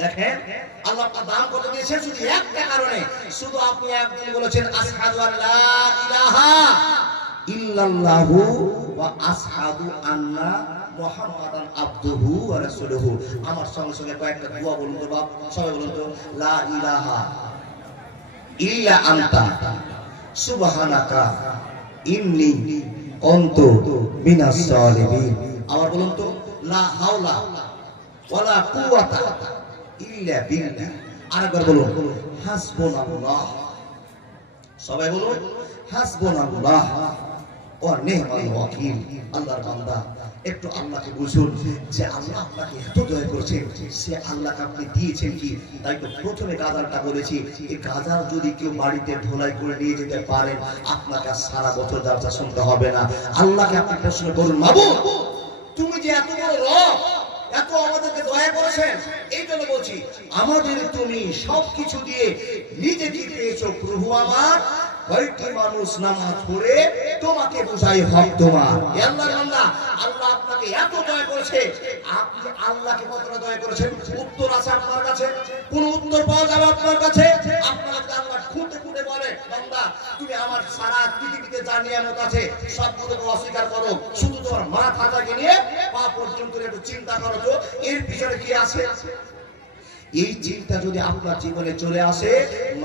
দেখেন আল্লাহ আপনার দাম কত দিয়েছেন শুধু একটা কারণে, শুধু আপনি একদিন বলেছেন আশহাদু আল্লা ইলাহা ইল্লাল্লাহু ওয়া আশহাদু আন্না মুহাম্মাদান আবদুহু ওয়া রাসূলুহু। আমার সঙ্গে সঙ্গে কয়েকটা দোয়া বলুন তো বাপ, সবাই বলুন তো, লা ইলাহা ইল্লা আনতা সুবহানাকা ইন্নী কুনতু মিনাস সালিমিন। আবার বলুন তো, লা হাওলা ওয়ালা কুওয়াতা ইল্লা বিল্লাহ। আরেকবার বলুন, হাসবুনাল্লাহ। সবাই বলুন, হাসবুনাল্লাহ ওয়া নি'মাল ওয়াকিল। আল্লাহর বান্দা একটু আল্লাহকে বুঝুন যে আল্লাহ আপনাকে এত দয়া করেছেন, সে আল্লাহকে আপনি দিয়েছেন কি? তাই তো প্রথমে গাজালটা বলেছি, এই গাজাল যদি কেউ বাড়িতে ধোলাই করে নিয়ে যেতে পারেন, আপনাকে সারা বছর দরজা শুনতে হবে না। আল্লাহকে আপনি প্রশ্ন করুন, মাবুদ তুমি যে এত বড় রব, এত আমাদেরকে দয়া করেছেন, এই জন্য বলছি আমাদের তুমি সবকিছু দিয়ে নিজে দিয়ে পেয়েছো। প্রভু আমার কয়েকটি মানুষ নামাজ পড়ে তোমাকে বুঝাই হক তোমার। আল্লাহর বান্দা, আল্লাহ আপনাকে এত দয়া করেছে, আপনি আল্লাহকে কতটা দয়া করেছেন? উত্তর আছে আপনার কাছে? কোন উত্তর পাওয়া যাবে আপনার কাছে? আপনার কাছে আল্লাহ খুঁটে খুঁটে বলে, বান্দা তুমি আমার সারা পৃথিবীতে যা নিয়ামত আছে সবগুলোকে অস্বীকার করো, শুধু তোমার মাথা থেকে নিয়ে পা পর্যন্ত একটু চিন্তা করো তো এর পিছনে কি আছে। এই চিন্তা যদি আপনার জীবনে চলে আসে,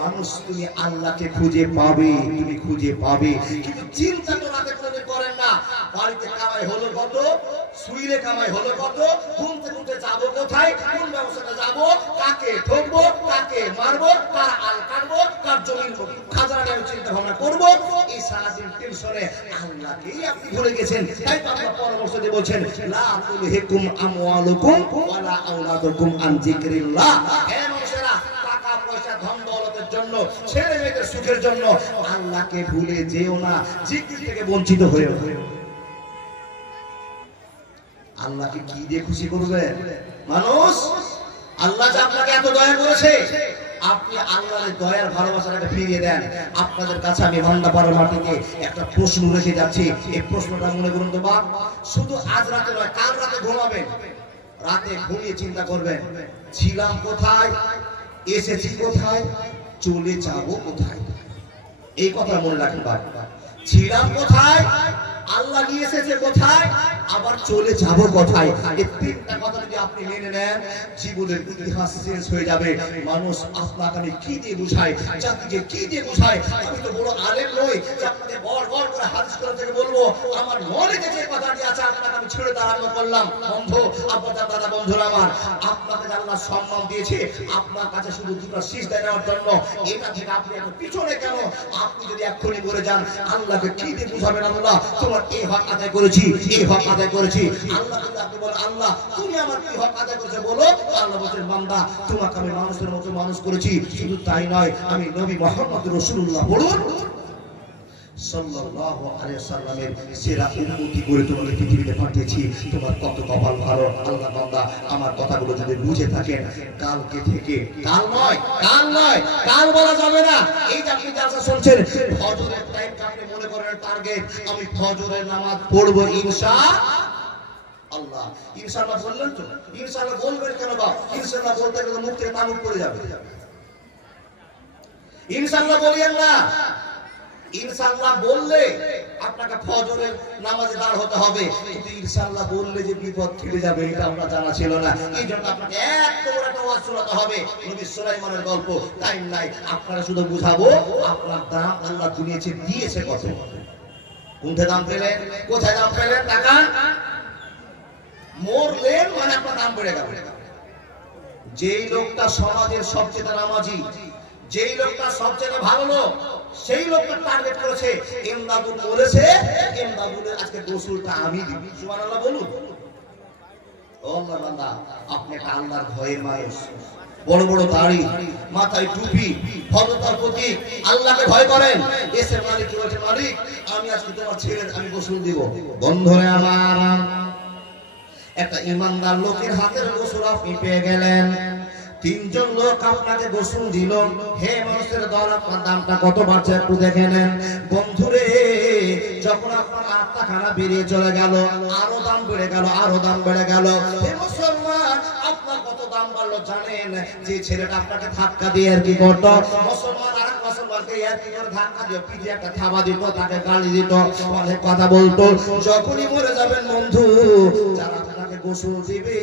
মানুষ তুমি আল্লাহকে খুঁজে পাবে, তুমি খুঁজে পাবে। কিন্তু চিন্তা তো রাতে কোনোদিন করেন না, বাড়িতে কামাই হলো কত, শুইলে কামাই হলো কত, ঘুমতে ঘুমতে যাবো কোথায়, কোন ব্যবসাটা যাবো, কাকে ঠকবো, কাকে মারবো, কার আল কাটবো, কার জমিন খাজনা নিয়ে চিন্তা ভাবনা করবো। এই সারাদিন টেনশনে আল্লাহকেই আপনি ভুলে গেছেন। তাই তো আল্লাহ পরামর্শ দিয়ে বলছেন, লা তুলহিকুম আমওয়ালুকুম ওয়ালা আওলাদুকুম আন যিকরিল্লাহ। হে মানুষেরা, টাকা পয়সা ধন দৌলতের জন্য, ছেলে মেয়েদের সুখের জন্য আল্লাহকে ভুলে যেও না, জিকির থেকে বঞ্চিত হয়েও। আল্লাহকে কি দিয়ে খুশি করবেন মানুষ? আল্লাহ যে আপনাকে এত দয়া করেছে, আপনি আল্লাহর দয়ার ভালোবাসাটাকে ফিরিয়ে দেন। আপনাদের কাছে আমি ভান্ডাপাড়ার মাটিতে একটা প্রশ্ন রেখে যাচ্ছি, এই প্রশ্নটা মনে করুন তো বাপ, শুধু আজ রাতে নয়, কাল রাতে ঘুমাবেন, রাতে ঘুমিয়ে চিন্তা করবেন, ছিলাম কোথায়, এসেছি কোথায়, চলে যাব কোথায়। এই কথা মনে রাখেন বাপ, ছিলাম কোথায়, আল্লাহ নিয়ে এসেছে কোথায়, আবার চলে যাব কোথায়। এই তিনটা কথা যদি আপনি মেনে নেন, জীবনের ইতিহাস শেষ হয়ে যাবে। মানুষ আপনাকে আমি কি দিয়ে বুঝাই, জাতিকে কি দিয়ে বুঝাই? আমি তো বড় আলেম নই যে আপনাকে বড় বড় করে হাদিস করে থেকে বলবো। আমার মনে যে কথাটি আছে আপনাকে আমি ছেড়ে দাঁড়ানো করলাম। বন্ধু, আপনার দাদা বন্ধুরা আমার, আপনাকে আল্লাহ সম্মান দিয়েছে আপনার কাছে শুধু দুটো সিজদা নেওয়ার জন্য। এটা থেকে আপনি এত পিছনে কেন? আপনি যদি এক্ষুনি করে যান, আল্লাহকে কি দিয়ে বুঝাবেন? আল্লাহ তোমার এই হক আদায় করেছি, এই হক আদায় করেছি। আল্লাহ যদি আপনি বলেন, আল্লাহ তুমি আমার কি হক আদায় করেছো বলো, আল্লাহ বলেন, বান্দা তোমাকে আমি মানুষের মতো মানুষ করেছি। শুধু তাই নয়, আমি নবী মুহাম্মদ রাসূলুল্লাহ বলুন সাল্লাল্লাহু আলাইহি ওয়াসাল্লামের সেরা উম্মতি করে তোমাকে পৃথিবীতে পাঠিয়েছি। তোমার কত কপাল ভালো। আল্লাহ বান্দা, আমার কথাগুলো যদি বুঝে থাকেন, কালকে থেকে, কাল নয়, কাল নয়, কাল বলা যাবে না। এই যে আপনি যা শুনছেন, ফজরের টাইমটা আপনি মনে করেন টার্গেট, আমি ফজরের নামাজ পড়বো ইনশাআল্লাহ। ইনশাআল্লাহ বললেন তো, ইনশাআল্লাহ বলবেন কেন বাপ? ইনশাআল্লাহ বলতে গেলে মুখ থেকে তালুক পড়ে যাবে। ইনশাআল্লাহ বলিয়েন না। ইনশাআল্লাহ বললে আপনাকে ফজরের নামাজে দাঁড় হতে হবে, কিন্তু ইনশাআল্লাহ বললে যে বিপদ কেটে যাবে এটা আমরা জানা ছিল না। এই জন্য আপনাকে এত বড় একটা ওয়াজ শোনাতে হবে, নবী সুলাইমানের গল্প। টাইম নাই, আপনারা শুধু বুঝাবো আপনার দাম আল্লাহ দিয়েছে কত। কোথায় দাম পেলেন, কোথায় দাম পেলেন? টাকা মরলেন মানে আপনার দাম বেড়ে গেল। যেই লোকটা সমাজের সবচেয়ে নামাজি, যেই লোকটা সবচেয়ে ভালো লোক, সেই লোকটা টার্গেট করেছে। ইমদাদুল বলেছে, ইমদাদুলের আজকে গোসলটা আমি দিব। সুবহানাল্লাহ বলুন। ও আল্লাহ বান্দা, আপনি একটা আল্লাহর ভয়ের মানুষ, বড় বড় দাড়ি, মাথায় টুপি, ভদ্রতার প্রতীক, আল্লাহকে ভয় করেন। এসে মালিক বলছে, মালিক আমি আজকে তোমার ছেলের আমি গোসল দিব। বন্ধুরে আমার, একটা ইমানদার লোকের হাতের গোসল আপনি পেয়ে গেলেন। তিনজন লোক আপনাকে গোসল দিল। হে মানুষের দল, আপনার দামটা কত বাড়ছে একটু দেখে নেন। বন্ধুরে, যখন আপনার আটটা খানা বেরিয়ে চলে গেল, আরো দাম বেড়ে গেল, আরো দাম বেড়ে গেল। হে মুসলমান, আপনার কত দাম দাম বাড়লো জানেন? যে ছেলেটা আপনাকে ধাক্কা দিয়ে আর কি করতো, মুসলমান আর এক মুসলমানকে আর কি করে ধাক্কা দিয়ে পিঠে একটা থাবা দিত, তাকে গালি দিত, অনেক কথা বলতো। যখনই মরে যাবেন বন্ধু, যারা আপনাকে গোসল দিবে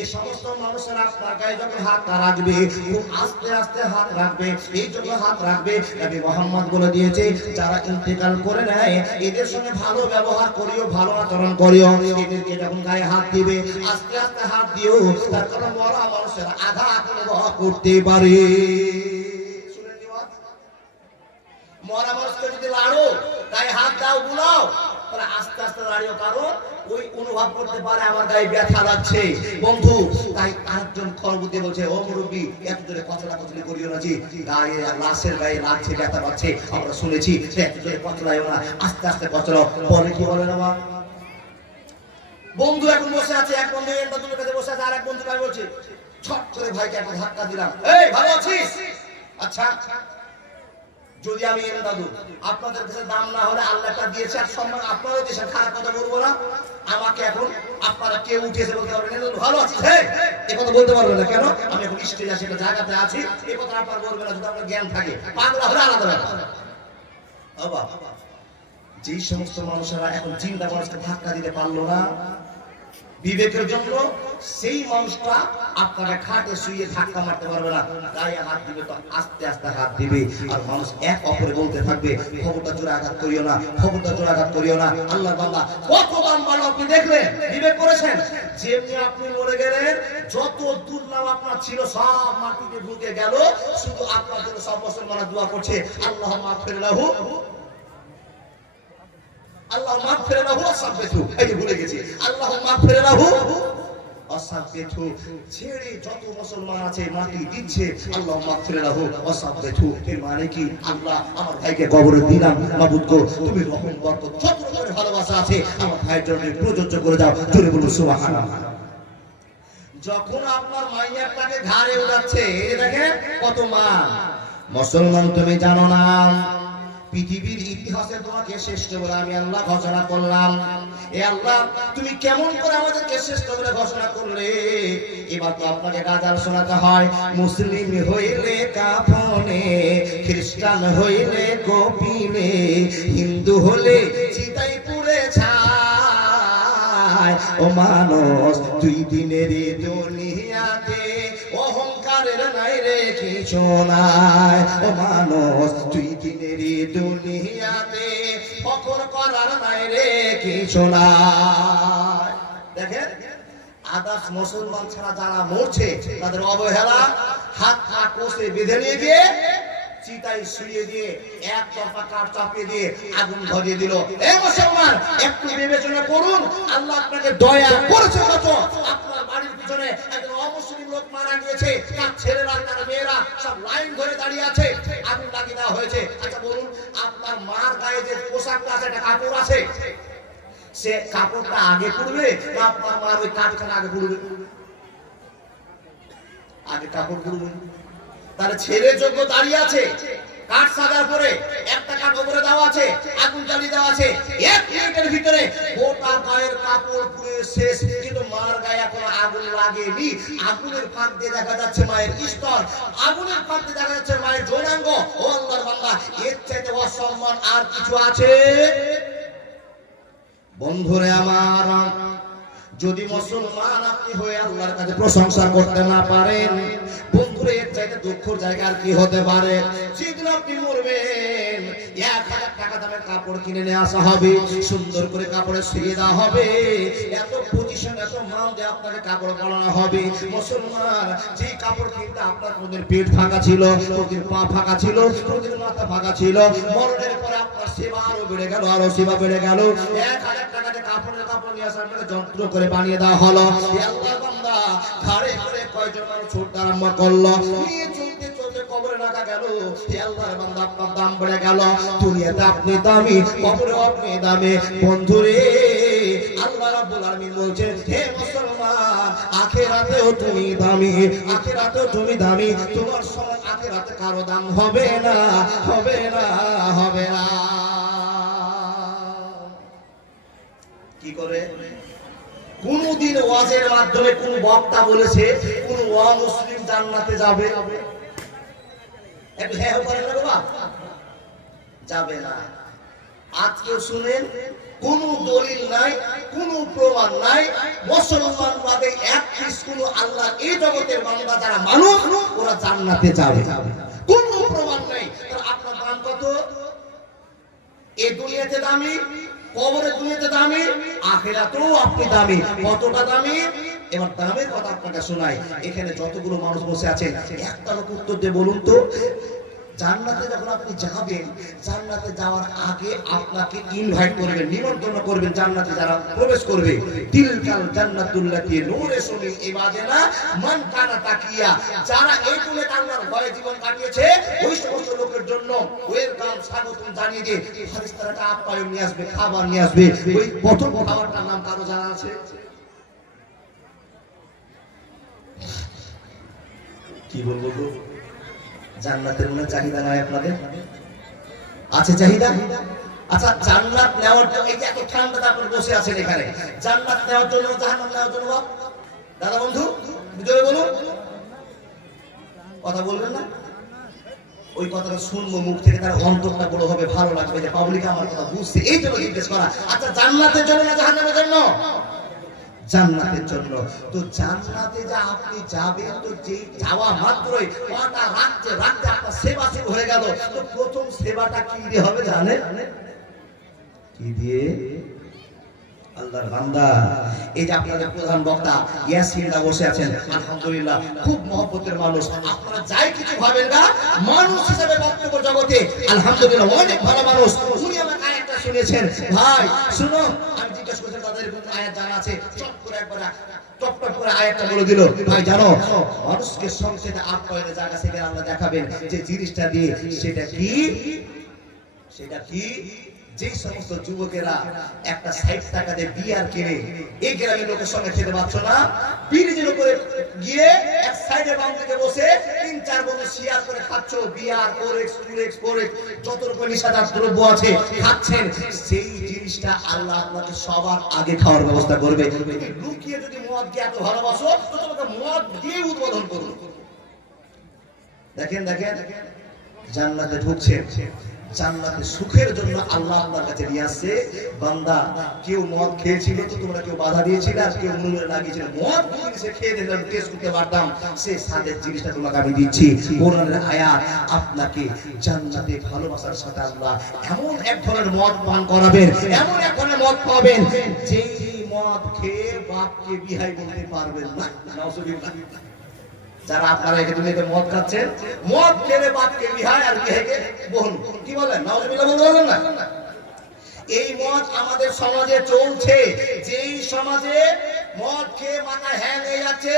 এই সমস্ত মানুষের আপনার গায়ে যখন হাতটা রাখবে, খুব আস্তে আস্তে হাত রাখবে, এই জন্য হাত রাখবে। নবী মুহাম্মদ বলে দিয়েছে, যারা ইন্তেকাল করে নেয় এদের সঙ্গে ভালো ব্যবহার করিও, ভালো আচরণ করিও। এদেরকে যখন গায়ে হাত দিবে আস্তে আস্তে হাত দিও, তার কারণ মরা মানুষের আঘাত অনুভব করতে পারে। মরা মানুষকে যদি লাড়ো, গায়ে হাত দাও, বুলাও, তাহলে আস্তে আস্তে লাড়িও, কারণ ওই অনুভব করতে পারে আমার গায়ে ব্যথা লাগছে বন্ধু। তাই আরেকজন খরবুতে বলছে, ও মুরব্বী এত জোরে কচলা কচলি করিও না, যে গায়ে লাশের গায়ে লাগছে, ব্যথা পাচ্ছে, আমরা শুনেছি, এত জোরে কচলাইও না, আস্তে আস্তে কচলাও। পরে কি বলে না বন্ধু? এখন বসে আছে এক বন্ধু এন্দাদুলের কাছে বসে আছে, আর এক বন্ধু কাছে বলছে, ছট করে ভাইকে একটা ধাক্কা দিলাম, এই ভালো আছিস? আচ্ছা, যদি আমি এন্দাদু আপনাদের কাছে দাম না হলে আল্লাহটা দিয়েছে আর সম্মান আপনারও দেশে, খারাপ কথা বলবো না। আমাকে এখন আপনারা কেউ উঠেছে বলতে পারবেন না ভালো আছিস, হ্যাঁ এ কথা বলতে পারবেন না, কেন? আমি এখন স্টেজ আছে, একটা জায়গাতে আছি, এ কথা আপনার বলবেন না যদি আপনার জ্ঞান থাকে। পাগলা হলে আলাদা ব্যাপার। বাবা, যেই সমস্ত মানুষেরা এখন জিন্দা মানুষকে ধাক্কা দিতে পারলো না বিবেকের জন্য, সেই মানুষটা আপনাকে খাটে শুয়ে ধাক্কা মারতে পারবে না, গায়ে হাত দিবে তো আস্তে আস্তে হাত দিবে। আর মানুষ এক অপরে বলতে থাকবে, খবরটা জোরে আঘাত করিও না, খবরটা জোরে আঘাত করিও না। আল্লাহ বান্দা কত দাম ভালো আপনি দেখলেন, বিবেক করেছেন? যেমনি আপনি মরে গেলেন, যত দুর্নাম আপনার ছিল সব মাটিতে ঢুকে গেল, শুধু আপনার জন্য সব মুসলমানরা দোয়া করছে, আল্লাহ মাগফির লাহু, আল্লাহ মাগফির লাহু ওয়াসাব্বিতহু। এই যে ভুলে গেছি, আল্লাহ মাগফির লাহু ওয়াসাব্বিতহু। ছেড়ে যত মুসলমান আছে মাটি দিচ্ছে, আল্লাহ মাগফির লাহু ওয়াসাব্বিতহু। এর মানে কি? আল্লাহ আমার ভাইকে কবরে দিলাম, মাবুদ গো তুমি রহম বরকত যত রকমের ভালোবাসা আছে আমার ভাইয়ের জন্য প্রযোজ্য করে দাও। জোরে বলুন সুবহানাল্লাহ। যখন আপনার মাইয়াটাকে ঘাড়ে উঠাচ্ছে, এই দেখেন কত মান। মুসলমান তুমি জানো না, পৃথিবীর ইতিহাসে তোমাকে শ্রেষ্ঠ বলে আমি আল্লাহ ঘোষণা করলাম। এ আল্লাহ, তুমি কেমন করে আমাদেরকে শ্রেষ্ঠ বলে ঘোষণা করলে? এবার তো আপনাকে গাজাল শোনাতে হয়, মুসলিম হইলে কাফনে, খ্রিস্টান হইলে কপিলে, হিন্দু হলে চিতাই পুড়ে ছাই। ও মানুষ, দুই দিনের দুনিয়াতে অহংকারের নাই রে কিছু নাই। ও মানুষ, দুই দিনের দুনিয়াতে ফখর করার নাই রে কিছু নাই। দেখেন, আদার্স মুসলমান ছাড়া যারা মরছে তাদের অবহেলা, হাত পা কষে বেঁধে নিয়ে গিয়ে চিতাই শুয়ে দিয়ে এক তরফা কাঠ চাপিয়ে দিয়ে আগুন ধরিয়ে দিল। এই মুসলমান, একটু বিবেচনা করুন, আল্লাহ আপনাকে দয়া করেছে কত। আপনার বাড়ির পিছনে একজন অমুসলিম লোক মারা গিয়েছে, তার ছেলেরা তার মেয়েরা সব লাইন ধরে দাঁড়িয়ে আছে, আগুন লাগিয়ে দেওয়া হয়েছে। আচ্ছা বলুন, আপনার মার গায়ে যে পোশাকটা আছে, একটা কাপড় আছে, সে কাপড়টা আগে পুড়বে না আপনার মার ওই কাঠখানা আগে পুড়বে? আগে কাপড় পুড়বে। তার ছেলে যোগ্য দাঁড়িয়ে আছে, কাঠ সাজার পরে একটা কাঠ উপরে দেওয়া আছে, আগুন জ্বালিয়ে দেওয়া আছে, এক মিনিটের ভিতরে গোটা গায়ের কাপড় পুড়ে শেষ, কিন্তু মার গায়ে এখন আগুন লাগেনি। আগুনের ফাঁক দিয়ে দেখা যাচ্ছে মায়ের স্তন, আগুনের ফাঁক দিয়ে দেখা যাচ্ছে মায়ের যৌনাঙ্গ। ও আল্লাহর বান্দা, এর চাইতে অসম্মান আর কিছু আছে? বন্ধুরে আমার, যদি মুসলমান আপনি হয়ে আল্লাহর কাছে প্রশংসা করতে না পারেন, বন্ধুরে এর চাইতে দুঃখের জায়গা আর কি হতে পারে? যেদিন আপনি মরবেন, 1000 টাকা দামের কাপড় কিনে নিয়ে আসা হবে, সুন্দর করে কাপড়ে শুয়ে দেওয়া হবে, এত পজিশন এত মান দিয়ে আপনাকে কাপড় পরানো হবে। মুসলমান, যে কাপড় কিনতে আপনার কোনদিন পেট ফাঁকা ছিল, কোনদিন পা ফাঁকা ছিল, কোনদিন মাথা ফাঁকা ছিল, মরণের পরে আপনার সেবা আরো বেড়ে গেল, আরো সেবা বেড়ে গেল। 1000 টাকা দিয়ে কাপড় নিয়ে আসা আপনাকে যন্ত্র করে বানিয়ে দেওয়া হলো। আল্লাহর বান্দা, ঘরে ঘরে কয়জন মানুষ ছুটতে আরম্ভ করলো, নিয়ে চলতে চলতে কবরে রাখা গেল। আল্লাহর বান্দা, আপনার দাম বেড়ে গেল। দুনিয়াতে আপনি দামি, কবরে আপনি দামি। বন্ধুরে, আল্লাহ রাব্বুল আলামিন বলছেন, হে মুসলমান, আখিরাতেও তুমি দামি, আখিরাতেও তুমি দামি। তোমার সমান আখিরাতে কারো দাম হবে না, হবে না, হবে না। কি করে? কোনদিন ওয়াজের মাধ্যমে কোন বক্তা বলেছে কোন অমুসলিম জান্নাতে যাবে? একটু হ্যাঁ বলেন না বাবা, যাবে না। আজকে শুনেন, কোন দলিল নাই, কোন প্রমাণ নাই, মুসলমান বাদে এক পিস কোন আল্লাহ এই জগতের বান্দা যারা মানুষ ওরা জান্নাতে যাবে, কোন প্রমাণ নাই। আপনার দাম কত? এই দুনিয়াতে দামি, কবরের দুনিয়াতে দামি, আখিরাতেও আপনি দামি। কতটা দামি? এবার দামের কথা আপনাকে শোনাই। এখানে যতগুলো মানুষ বসে আছেন একটা লোক উত্তর দিয়ে বলুন তো, জান্নাতে যখন আপনি যাবেন, জান্নাতে যাওয়ার আগে আপনাকে ইনভাইট করবেন, নিমন্ত্রণ করবেন জান্নাতে যারা প্রবেশ করবে। তিলকাল জান্নাতুল্লাতী নূরুন ইবাদিনা মান কানা তাকিয়া, যারা এই দুনিয়াতে আল্লাহর ভয়ে জীবন কাটিয়েছে ওই সমস্ত লোকের জন্য ওয়েলকাম, স্বাগতম জানিয়ে দিয়ে ফেরেশতারা আপ্যায়ন নিয়ে আসবে, খাবার নিয়ে আসবে। ওই প্রথম খাবারটার নাম কারো জানা আছে? কি বলবো? জান্নাতের মনে চাহিদা নাই আপনাদের? আছে চাহিদা? আচ্ছা, জান্নাত নেওয়ার জন্য এই যে এত ঠান্ডাতে আপনি বসে আছেন এখানে, জান্নাত নেওয়ার জন্য, জাহান্নাম নেওয়ার জন্য দাদা বন্ধু জোরে বলুন, কথা বলবেন না? ওই কথাটা শুনবো মুখ থেকে, তার অন্তরটা বড় হবে, ভালো লাগবে যে পাবলিক আমার কথা বুঝছে, এই জন্য জিজ্ঞেস করা। আচ্ছা, জান্নাতের জন্য না জাহান্নামের জন্য? জান্নাতের জন্য। তো জান্নাতে যা আপনি যাবেন, তো যে যাওয়া মাত্রই পাটা রাখতে রাখতে আপনার সেবা শুরু হয়ে গেল। তো প্রথম সেবাটা কি দিয়ে হবে জানেন? কি দিয়ে? আল্লাহর বান্দা, এই যে আপনাদের প্রধান বক্তা ইয়াসিনরা বসে আছেন, আলহামদুলিল্লাহ খুব মহব্বতের মানুষ। আপনারা যাই কিছু ভাবেন না, মানুষ হিসেবে বক্তব্য জগতে আলহামদুলিল্লাহ অনেক ভালো মানুষ। উনি আমাকে আয়াতটা শুনিয়েছেন, ভাই শুনো, আমি জিজ্ঞেস করছি তাদের কোন আয়াত জানা আছে, চট করে একবার টপ টপ করে আয়াতটা বলে দিল। ভাই জানো, মানুষকে সবচেয়ে আপ্যায়নের জায়গা থেকে আল্লাহ দেখাবেন যে জিনিসটা দিয়ে, সেটা কি? সেটা কি? যে সমস্ত যুবকেরা একটা 60 টাকা দিয়ে বিয়ার কিনে এই গ্রামের লোকের সঙ্গে খেতে পারছো না, ব্রিজের উপরে গিয়ে এক সাইডে বাম দিকে বসে 3-4 বন্ধু শেয়ার করে খাচ্ছো, বিয়ার, কোরেক্স, টুরেক্স, ফোরেক্স, যত রকম নিশাদার দ্রব্য আছে খাচ্ছেন, সেই জিনিসটা আল্লাহ আপনাকে সবার আগে খাওয়ার ব্যবস্থা করবে। তুমি লুকিয়ে যদি মদকে এত ভালোবাসো, তো তোমাকে মদ দিয়ে উদ্বোধন করুন। দেখেন দেখেন, জান্নাতে ঢুকছেন, জান্নাতে সুখের জন্য আল্লাহ আপনার কাছে নিয়ে আসছে। বান্দা, কেউ মদ খেয়েছিল তো তোমরা কেউ বাধা দিয়েছিল, আর কেউ মুখে লাগিয়েছিল, মদ সে খেয়ে দিলাম, টেস্ট করতে পারতাম, সে স্বাদের জিনিসটা তোমাকে আমি দিচ্ছি। কোরআনের আয়াত আপনাকে জান্নাতে ভালোবাসার সাথে আল্লাহ এমন এক ধরনের মদ পান করাবেন, এমন এক ধরনের মদ পাবেন যেই মদ খেয়ে বাপকে বিহাই বলতে পারবেন না। নাউজুবিল্লাহ। যারা আপনারা এই দুনিয়াতে মদ খাচ্ছেন, মদ খেলে বাপকে বিহাই আর বিহাইকে বোন, কি বলেন? নাউজুবিল্লাহ বলতে বলেন না? এই মদ আমাদের সমাজে চলছে। যেই সমাজে মদ খেয়ে মাথা হ্যাং হয়ে যাচ্ছে,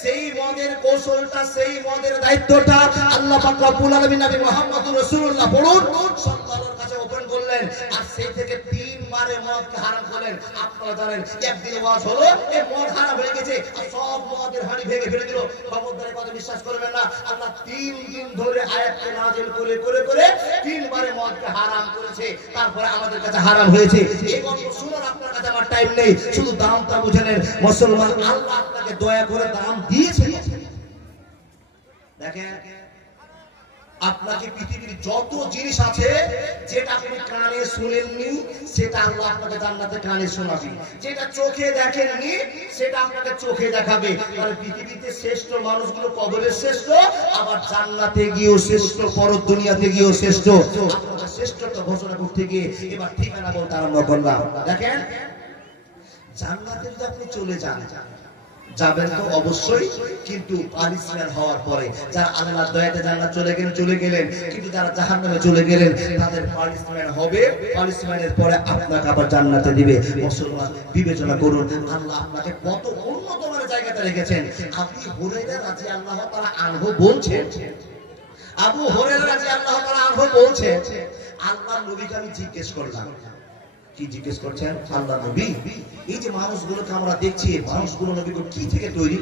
সেই মদের কৌশলটা, সেই মদের দায়িত্বটা আল্লাহ পাক রব্বুল আলামিন নবী মুহাম্মদুর রাসূলুল্লাহ বলুন সাল্লাল্লাহু আলাইহি কাছে ওপেন করলেন, আর সেই থেকে 3 বারে মদকে হারাম করলেন। আপনারা জানেন, একদিন ওয়াজ হলো, এই মদ হারাম হয়ে গেছে, সব মদের হাঁড়ি ভেঙে ফেলে দিল। খবরদার কথা বিশ্বাস করবেন না, আল্লাহ 3 দিন ধরে আয়াতকে নাযিল করে করে করে 3 বারে মদকে হারাম করেছে, তারপরে আমাদের কাছে হারাম হয়েছে। এই গল্প শোনার আপনার কাছে আমার টাইম নেই, শুধু দামটা বুঝে নেন। মুসলমান, আল্লাহ আপনাকে দয়া করে দাম দিয়েছে। দেখেন, আপনাকে পৃথিবীর যত জিনিস আছে, যেটা আপনি কানে শুনেননি, সেটা আল্লাহ আপনাকে জান্নাতে কানে শোনাবে। যেটা চোখে দেখেননি, সেটা আপনাকে চোখে দেখাবে। আর পৃথিবীতে শ্রেষ্ঠ মানুষগুলো কবরে শ্রেষ্ঠ, আবার জান্নাতে গিয়েও শ্রেষ্ঠ, পরদ দুনিয়াতে গিয়েও শ্রেষ্ঠ। আপনাকে শ্রেষ্ঠত্ব ঘোষণা করতে গিয়ে এবার ঠিকানা বলতে আরম্ভ করলাম। দেখেন, জান্নাতে যদি আপনি চলে যান, যাবেন তো অবশ্যই, কিন্তু পানিশমেন্ট হওয়ার পরে। যারা আল্লাহর দয়াতে জান্নাত চলে গেলেন, কিন্তু যারা জাহান্নামে চলে গেলেন, তাদের পানিশমেন্ট হবে। পানিশমেন্টের পরে আপনাকে আবার জান্নাতে দিবে। মুসলমান, বিবেচনা করুন, আল্লাহ আপনাকে কত উন্নত মানের জায়গাতে রেখেছেন। আবু হুরায়রা রাদিয়াল্লাহু তাআলা আনহু বলছেন, আবু হুরায়রা রাদিয়াল্লাহু তাআলা আনহু বলছেন, আল্লাহর নবীকে আমি জিজ্ঞেস করলাম। কি জিজ্ঞেস করছেন? আল্লাহ নবী, এই যে মানুষগুলোকে আমরা দেখছি, মানুষগুলো নবীকে কি থেকে তৈরি?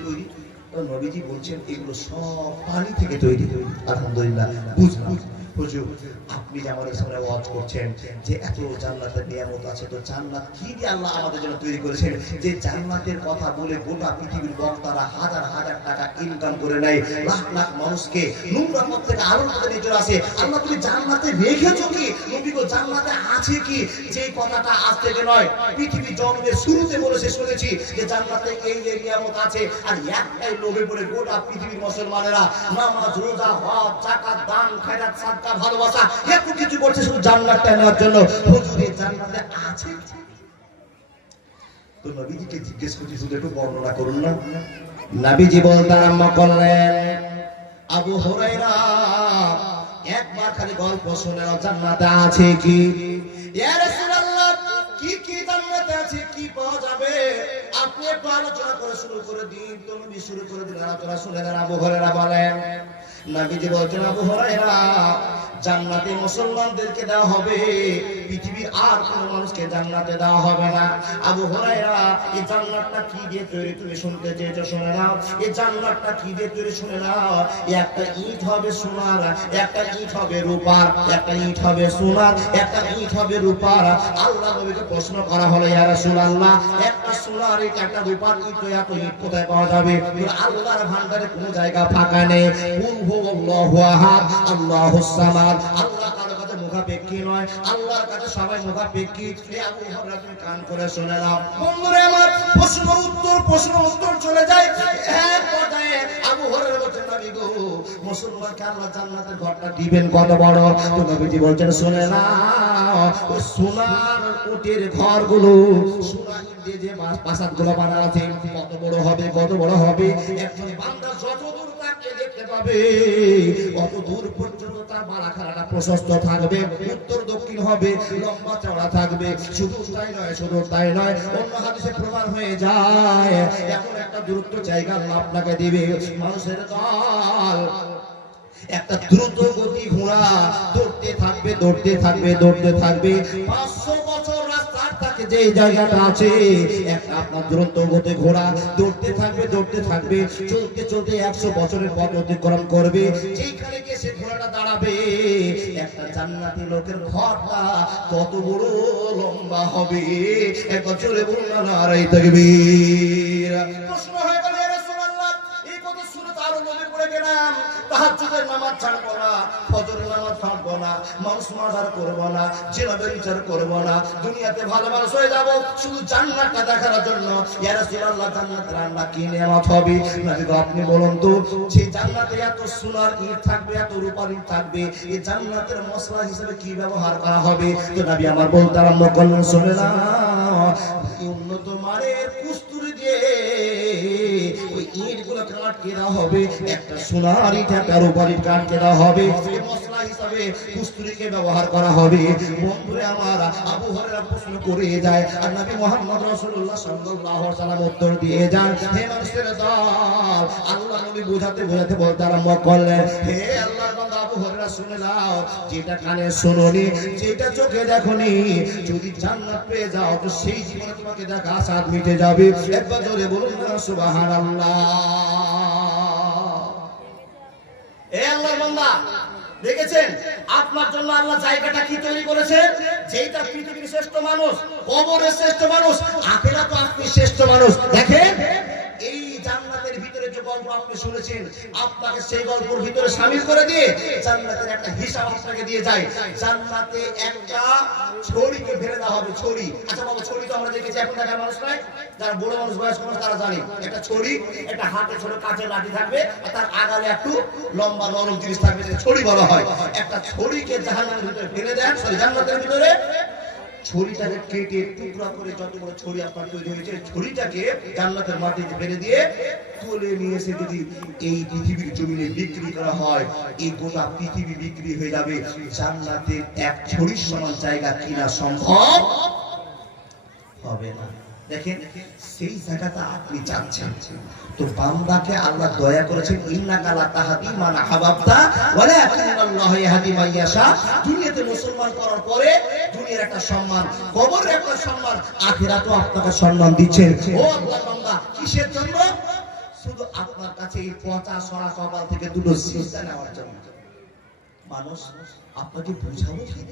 নবীজি বলছেন, এগুলো সব পানি থেকে তৈরি। আলহামদুলিল্লাহ, বুঝলাম। হুজুর আপনি যে আমাদের সামনে ওয়াজ করছেন যে এত জান্নাতের নিয়ামত আছে, তো জান্নাত কি দিয়ে আল্লাহ আমাদের জন্য তৈরি করেছেন যে জান্নাতের কথা বলে গোটা পৃথিবীর বক্তারা হাজার হাজার টাকা ইনকাম করে নেয়, লাখ লাখ মানুষকে নোংরা পথ থেকে আলোর পথে নিয়ে চলে আসে। আল্লাহ তুমি জান্নাতে রেখেছো কি? নবী গো জান্নাতে আছে কি? যে কথাটা আজ থেকে নয়, পৃথিবী জন্মের শুরুতে বলেছে শুনেছি যে জান্নাতে এই নিয়ামত আছে। আর একটাই লোভে পড়ে গোটা পৃথিবীর মুসলমানেরা নামাজ রোজা হজ যাকাত দান খায়রাত সাদকা ভালোবাসা এত কিছু করছে শুধু জান্নাতটা নেওয়ার জন্য। হুজুর এই জান্নাতে আছে? তো নবীজিকে জিজ্ঞেস করছি শুধু একটু বর্ণনা করুন না। নবীজি বলতে আরম্ভ করলেন, আবু হুরায়রা একবার খালি গল্প শুনে জান্নাতে আছে কি? ইয়া রাসূলুল্লাহ কি কি জান্নাতে আছে, কি পাওয়া যাবে আপনি একটু আলোচনা করে শুরু করে দিন। তো নবী শুরু করে দিলেন আলোচনা। শুনে দেন আবু হুরায়রা বলেন, নবীজি বলছেন, আবু হুরায়রা জান্নাতে মুসলমানদেরকে দেওয়া হবে, পৃথিবীর আর কোন মানুষকে জান্নাতে দেওয়া হবে না। আবু হুরায়রা এই জান্নাতটা কি দিয়ে তৈরি তুমি শুনতে চেয়েছো, শুনে নাও। এই জান্নাতটা কি দিয়ে তৈরি শুনে নাও। একটা ইট হবে সোনার, একটা ইট হবে রূপার, একটা ইট হবে সোনার, একটা ইট হবে রূপার। আল্লাহ নবীকে প্রশ্ন করা হলো, ইয়া রাসূলুল্লাহ একটা সোনার ইট একটা রূপার ইট, এত ইট কোথায় পাওয়া যাবে? আল্লাহর ভান্ডারে কোনো জায়গা ফাঁকা নেই। কুল হুয়াল্লাহু আহাদ আল্লাহুস সামাদ। আল্লাহ কারো কাছে মুখাপেক্ষী নয়, আল্লাহর কাছে সবাই মুখাপেক্ষী। এই আবু হুরায়রা তুমি কান করে শুনে নাও। বন্ধুরা আমার, প্রশ্ন উত্তর চলে যায় এক পর্যায়ে। আবু হুরায়রা বলছেন, নবী গো মুসলমানকে আল্লাহ জান্নাতের ঘরটা দিবেন কত বড়? তো নবীজি বলছেন, শুনে নাও, ওই সোনার উটের ঘরগুলো সোনা দিয়ে যে প্রাসাদগুলো বানানো আছে কত বড় হবে, কত বড় হবে। একজন বান্দা যত দূর তাকে দেখতে পাবে কত দূর পর্যন্ত তার বাড়াখানাটা প্রশস্ত থাকবে, উত্তর দক্ষিণ হবে, লম্বা চওড়া থাকবে। শুধু তাই নয় অন্য হাদিসে প্রমাণ হয়ে যায় এমন একটা দূরত্ব জায়গা আল্লাহ আপনাকে দিবে, মানুষের দল একটা দ্রুত গতি ঘোড়া দৌড়তে থাকবে 500 বছর রাস্তার থাকে যে জায়গাটা আছে, একটা আপনার দ্রুত গতি ঘোড়া দৌড়তে থাকবে চলতে 100 বছরের পথ অতিক্রম করবে। যেখানে গিয়ে সে ঘোড়াটা দাঁড়াবে, একটা জান্নাতি লোকের ঘরটা কত বড় লম্বা হবে। একবার জোরে বলুন নারায়ে তাকবীর। প্রশ্ন হয়ে গেল, ইয়া রাসূলুল্লাহ এই কথা শুনে তো আরো লোভে পড়ে গেলাম। তাহাজ্জুদের নামাজ ছাড়বো না, ফজরের নামাজ ছাড়বো না, মানুষ মার্ডার করবো না, জিনাবে বিচার করবো না, দুনিয়াতে ভালো মানুষ হয়ে যাব শুধু জান্নাতটা দেখার জন্য। ইয়া রাসূলুল্লাহ জান্নাতের আল্লাহ কি নিয়ামত হবে? নবী গো আপনি বলুন তো, সেই জান্নাতে এত সোনার ইট থাকবে, এত রূপার ইট থাকবে, এই জান্নাতের মশলা হিসেবে কি ব্যবহার করা হবে? তো নবী আমার বলতে আরম্ভ করলেন, শুনে নাও, উন্নত মানের কস্তুরি দিয়ে ওই ইটগুলো কাটকে দেওয়া হবে, একটা সোনার ইট একটা রূপার ইট কাটকে দেওয়া হবে, মশলা হিসাবে কস্তুরিকে ব্যবহার করা হবে। বন্ধুরা আমার, আবু হুরায়রা প্রশ্ন করে যায় আর নবী মুহাম্মদ রাসূলুল্লাহ সাল্লাল্লাহু আলাইহি ওয়াসাল্লাম উত্তর দিয়ে যান, হে মানুষের দল, আল্লাহ নবী বুঝাতে বলতে আরম্ভ করলেন, হে আল্লাহর বান্দা আবু হুরায়রা শুনে নাও, যেটা কানে শুনোনি, যেটা চোখে দেখোনি, যদি জান্নাত পেয়ে যাও তো সেই জীবনে তোমাকে দেখা আশাদ মিটে যাবে। একবার জোরে বলুন না সুবহানাল্লাহ। এ আল্লাহর বান্দা, দেখেছেন আপনার জন্য আল্লাহ জায়গাটা কি তৈরি করেছেন? যেটা পৃথিবীর শ্রেষ্ঠ মানুষ, কবরের শ্রেষ্ঠ মানুষ, আখিরাতে আপনি শ্রেষ্ঠ মানুষ। দেখেন এই জান্নাতের ভিতরে যে গল্প আপনি শুনেছেন, আপনাকে সেই গল্পের ভিতরে শামিল করে দিয়ে জান্নাতের একটা হিসাব আপনাকে দিয়ে যায়। জান্নাতে একটা ছড়িকে ফেলে দেওয়া হবে, ছড়ি। আচ্ছা বাবা, ছড়ি তো আমরা দেখেছি, এখন দেখার মানুষ নাই, যারা বড় মানুষ বয়স্ক মানুষ তারা জানে। একটা ছড়ি, একটা হাতে ছোট কাঁচের লাঠি থাকবে, আর তার আগালে একটু লম্বা নরম জিনিস থাকবে, ছড়ি বলা হয়। একটা ছড়িকে জাহান্নামের ভিতরে ফেলে দেন, জান্নাতের ভিতরে ছড়িটাকে কেটে টুকরা করে যত বড় ছড়ি আপনার তৈরি হয়েছে, ছড়িটাকে জান্নাতের মাটিতে ফেলে দিয়ে তুলে নিয়ে এসে যদি এই পৃথিবীর জমিনে বিক্রি করা হয়, এই গোটা পৃথিবী বিক্রি হয়ে যাবে। জান্নাতের এক ছড়ির সমান জায়গা কিনা সম্ভব হবে না। দেখেন সেই জায়গাটা আপনি চাচ্ছেন, তো বান্দাকে আল্লাহ দয়া করেছেন, ইন্নাকা লা তাহদি মান আহবাবতা ওয়ালাকিন্নাল্লাহু ইয়াহদি মান ইয়াশা। দুনিয়াতে মুসলমান করার পরে দুনিয়ার একটা সম্মান, কবরের একটা সম্মান, আখিরাতেও আপনাকে সম্মান দিচ্ছেন। ও আল্লাহর বান্দা, কিসের জন্য? শুধু আপনার কাছে এই পচা সরা কপাল থেকে দুটো সিজদা নেওয়ার জন্য। মানুষ আপনাকে বুঝাবো কি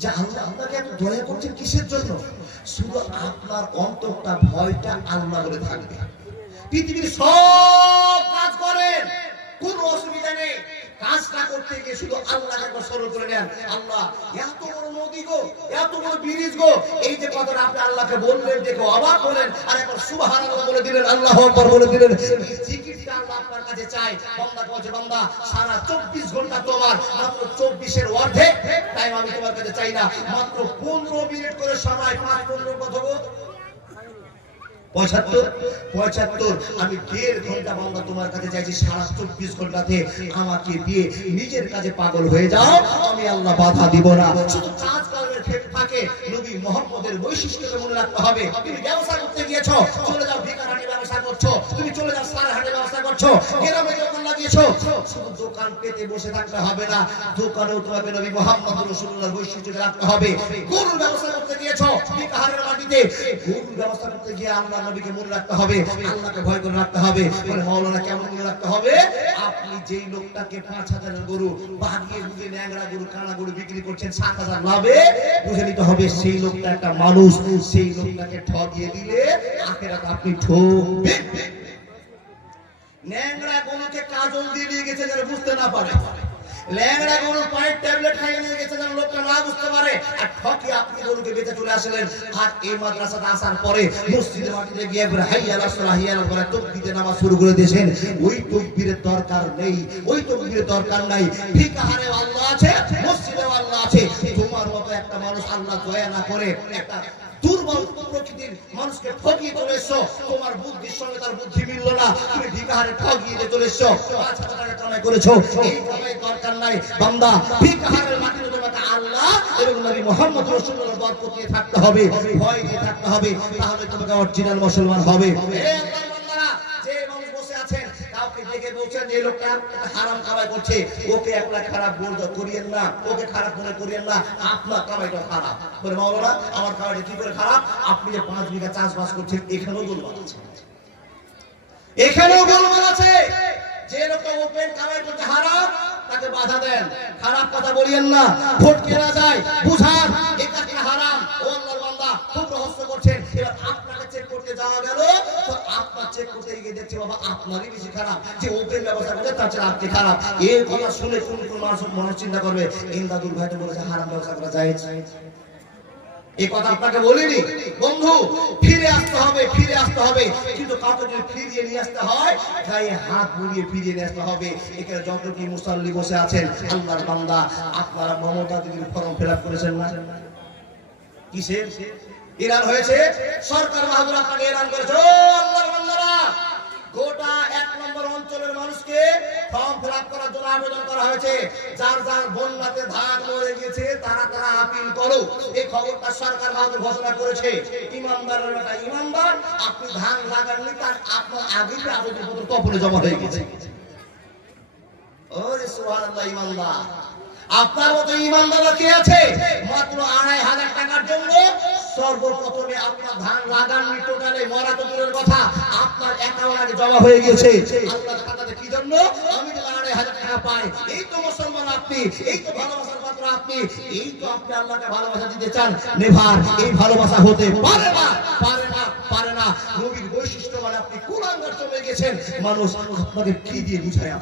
যে আল্লাহ আপনাকে এত দয়া করছেন কিসের জন্য? শুধু আপনার অন্তরটা ভয়টা আল্লাহ বলে থাকবে। পৃথিবীর সব কাজ করেন, কোনো অসুবিধা নেই, কাজটা করতে গিয়ে শুধু আল্লাহকে একবার স্মরণ করে নেন। আল্লাহ এত বড় নদী গো, এত বড় ব্রিজ গো, এই যে কথাটা আপনি আল্লাহকে বললেন, দেখো অবাক হলেন, আর একবার সুবহানাল্লাহ বলে দিলেন, আল্লাহু আকবার বলে দিলেন। এই জিকিরটা আল্লাহ আপনার কাছে চাই। বান্দা বলছে, বান্দা সারা 24 ঘন্টা তোমার, মাত্র 24 এর অর্ধেক টাইম আমি তোমার কাছে চাই না, মাত্র 15 মিনিট করে সময়, 5-15 কত গো? 75 আমি 1.5 ঘন্টা বান্দা তোমার কাছে চাইছি, সারা 24 ঘন্টাতে আমাকে দিয়ে নিজের কাছে পাগল হয়ে যাও, আমি আল্লাহ বাধা দিব না। শুধু কাজ কর্মের ক্ষেত্রে নবী মুহাম্মদের বৈশিষ্ট্যকে মনে রাখতে হবে। তুমি ব্যবসা করতে গিয়েছো, চলে যাও ভিকারহাটে ব্যবসা করছো, তুমি চলে যাও সারহাটে ব্যবসা করছো, গ্রামে দোকান লাগিয়েছো, শুধু দোকান পেতে বসে থাকতে হবে না, দোকানেও তোমাকে নবী মুহাম্মদ রাসূলুল্লাহর বৈশিষ্ট্যকে রাখতে হবে। গরুর ব্যবসা করতে গিয়েছো ভিকারহাটের মাটিতে, গরুর ব্যবসা করতে গিয়ে আল্লাহ নবীকে মনে রাখতে হবে, আল্লাহকে ভয় করে রাখতে হবে। বলে মাওলানা কেমন মনে রাখতে হবে? আপনি যেই লোকটাকে 5000 এর গরু বাগিয়ে বুঝে ন্যাংরা গরু কানা গরু বিক্রি করছেন 7000 লাভে, বুঝে নিতে হবে সেই লোকটা একটা মানুষ, সেই লোকটাকে ঠকিয়ে দিলে আখিরাতে আপনি ঠকবেন। ন্যাংরা গরুকে কাজল দিয়ে নিয়ে গেছে যারা বুঝতে না পারে, ল্যাংড়া গরুর পায়ের ট্যাবলেট খাইয়ে নিয়ে গেছে যেন লোকটা না বুঝতে পারে, আর ঠকি আপনি গরুকে বেঁচে চলে আসলেন। আর এই মাদ্রাসাতে আসার পরে মসজিদের মাটিতে গিয়ে হাইয়া আলাস হাইয়া আলাস বলে তাকবীরে নামাজ শুরু করে দিয়েছেন। ওই তাকবীরের দরকার নেই, ওই তাকবীরের দরকার নাই। ভিকারে আল্লাহ আছে, মসজিদে আল্লাহ আছে। তোমার মতো একটা মানুষ আল্লাহ দয়া না করে একটা দুর্বল প্রকৃতির মানুষকে ঠকিয়ে চলে এসছো, তোমার বুদ্ধির সঙ্গে তার বুদ্ধি মিলল না, তুমি ভিকারে ঠকিয়ে চলে এসছো, 5,000 টাকা কামাই করেছো, এই কামাই দরকার নাই। বান্দা ভিকারের মাটিতে তোমাকে আল্লাহ এবং নবী মুহাম্মদ রাসূলুল্লাহর বরকত দিয়ে থাকতে হবে, ভয় দিয়ে থাকতে হবে, তাহলে তোমাকে অরিজিনাল মুসলমান হবে। হে আল্লাহর বান্দারা, যে মানুষ বসে আছেন কাউকে দেখে বলছেন যে লোকটা হারাম কামাই করছে, ওকে একলা খারাপ বলতে করিয়েন না, ওকে খারাপ মনে করিয়েন না, আপনার কামাইটা খারাপ। বলে মাওলানা আমার কামাইটা কি করে খারাপ? আপনি যে 5 বিঘা চাষবাস করছেন এখানেও গোলমাল আছে, এখানেও গোলমাল আছে। যে লোকটা ওপেন কামাই করতে হারাম তাকে বাধা দেন, খারাপ কথা বলিয়েন না, ভোট কেনা যায় বুঝান এটা কি হারাম। ও আল্লাহর বান্দা খুব রহস্য করছেন, এবার আপনাকে চেক করতে যাওয়া গেল, তো আপনার চেক করতে গিয়ে দেখছি বাবা আপনারই বেশি খারাপ, যে ওপেন ব্যবস্থা করছে তার চেয়ে আপনি খারাপ। এই কথা শুনে কোন মানুষ চিন্তা করবে ইমদাদুল ভাই তো বলেছে হারাম ব্যবসা করা যায়। এই কথা আপনাকে বলিনি বন্ধু, ফিরে আসতে হবে, ফিরে আসতে হবে। কিন্তু কাউকে যদি ফিরিয়ে নিয়ে আসতে হয় গায়ে হাত বুলিয়ে ফিরিয়ে নিয়ে আসতে হবে। এখানে যত কি মুসাল্লি বসে আছেন আল্লাহর বান্দা, আপনারা মমতা দিদির ফর্ম ফিল আপ করেছেন না? কিসের এলান হয়েছে? সরকার বাহাদুর আপনাকে এলান করেছে। ও আল্লাহর বান্দারা, গোটা 1 নম্বর অঞ্চলের মানুষকে ফর্ম ফিল আপ করার জন্য আবেদন করা হয়েছে। যার যার বন্যাতে ধান মরে গেছে তারা তারা আপিল করো, এই খবরটা সরকার বাহাদুর ঘোষণা করেছে। ইমানদারের একটা ইমানদার, আপনি ধান লাগাননি তার আপনার আগেই আবেদনপত্র তপনে জমা হয়ে গেছে। ওরে সুবহানাল্লাহ, ইমানদার আপনার মতো ইমানদার কে আছে? মাত্র 2,500 টাকার জন্য সর্বপ্রথমে আপনার ধান লাগাননি, টোটালে মরা তো দূরের কথা, আপনার অ্যাকাউন্টে জমা হয়ে গেছে আল্লাহর খাতাতে। কি জন্য? আমি তো 2,500 টাকা পাই। এই তো মুসলমান আপনি, এই তো ভালোবাসার পাত্র আপনি, এই তো আপনি আল্লাহকে ভালোবাসা দিতে চান। নেভার এই ভালোবাসা হতে পারে না, পারে না, পারে না। নবীর বৈশিষ্ট্য মানে আপনি কুলাঙ্গার চলে গেছেন। মানুষ আপনাকে কি দিয়ে বুঝায়?